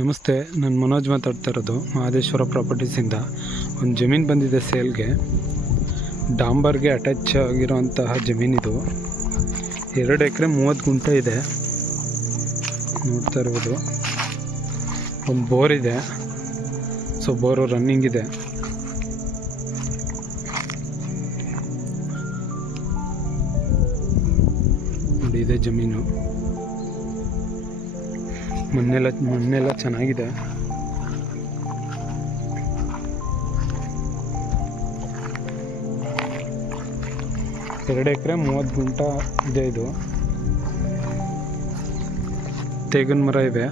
ನಮಸ್ತೆ, ನಾನು ಮನೋಜ್ ಮಾತಾಡ್ತಾ ಇರೋದು ಮಹದೇಶ್ವರ ಪ್ರಾಪರ್ಟೀಸಿಂದ. ಒಂದು ಜಮೀನು ಬಂದಿದೆ ಸೇಲ್ಗೆ. ಡಾಂಬರ್ಗೆ ಅಟ್ಯಾಚ್ ಆಗಿರೋಂತಹ ಜಮೀನಿದು. 2 ಎಕರೆ 30 ಗುಂಟೆ ಇದೆ, ನೋಡ್ತಾ ಇರ್ಬೋದು. ಒಂದು ಬೋರ್ ಇದೆ, ಸೊ ಬೋರು ರನ್ನಿಂಗ್ ಇದೆ. ನೋಡಿ, ಇದೆ ಜಮೀನು. ಮಣ್ಣೆಲ್ಲ ಚೆನ್ನಾಗಿದೆ. ಎರಡು ಎಕರೆ 30 ಗುಂಟೆ ಇದೆ. ಇದು ತೇಗಿನ ಮರ ಇದೆ,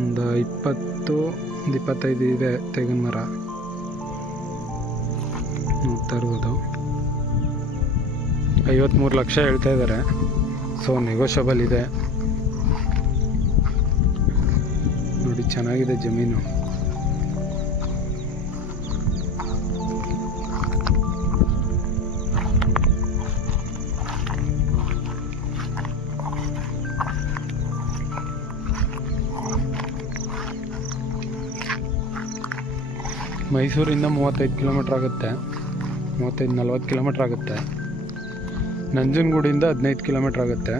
ಒಂದು 20-25 ಇದೆ ತೇಗಿನ ಮರ, ನೋಡ್ತಾ ಇರ್ಬೋದು. 53 ಲಕ್ಷ ಹೇಳ್ತಾ ಇದ್ದಾರೆ, ಸೊ ನೆಗೋಷಿಯಬಲ್ ಇದೆ. ನೋಡಿ, ಚೆನ್ನಾಗಿದೆ ಜಮೀನು. ಮೈಸೂರಿಂದ 35 ಕಿಲೋಮೀಟ್ರ್ ಆಗುತ್ತೆ, 35-40 ಕಿಲೋಮೀಟ್ರ್ ಆಗುತ್ತೆ. ನಂಜನಗೂಡಿಂದ 15 ಕಿಲೋಮೀಟ್ರ್ ಆಗುತ್ತೆ.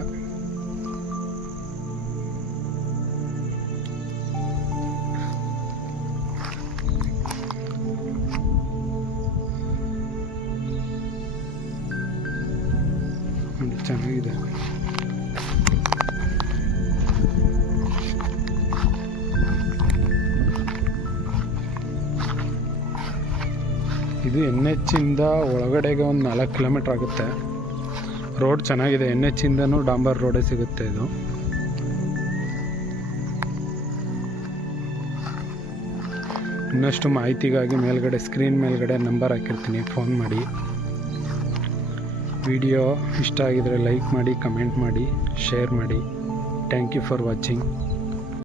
ಚೆನ್ನಾಗಿದೆ. ಇದು NH ಇಂದ ಒಳಗಡೆಗೆ ಒಂದು 4 ಕಿಲೋಮೀಟ್ರ್ ಆಗುತ್ತೆ. ರೋಡ್ ಚೆನ್ನಾಗಿದೆ, NH ಇಂದನೂ ಡಾಂಬರ್ ರೋಡೇ ಸಿಗುತ್ತೆ. ಇದು ಇನ್ನಷ್ಟು ಮಾಹಿತಿಗಾಗಿ ಮೇಲ್ಗಡೆ ಸ್ಕ್ರೀನ್ ಮೇಲ್ಗಡೆ ನಂಬರ್ ಹಾಕಿರ್ತೀನಿ, ಫೋನ್ ಮಾಡಿ. ವಿಡಿಯೋ ಇಷ್ಟ ಆಗಿದರೆ ಲೈಕ್ ಮಾಡಿ, ಕಮೆಂಟ್ ಮಾಡಿ, ಶೇರ್ ಮಾಡಿ. Thank you for watching.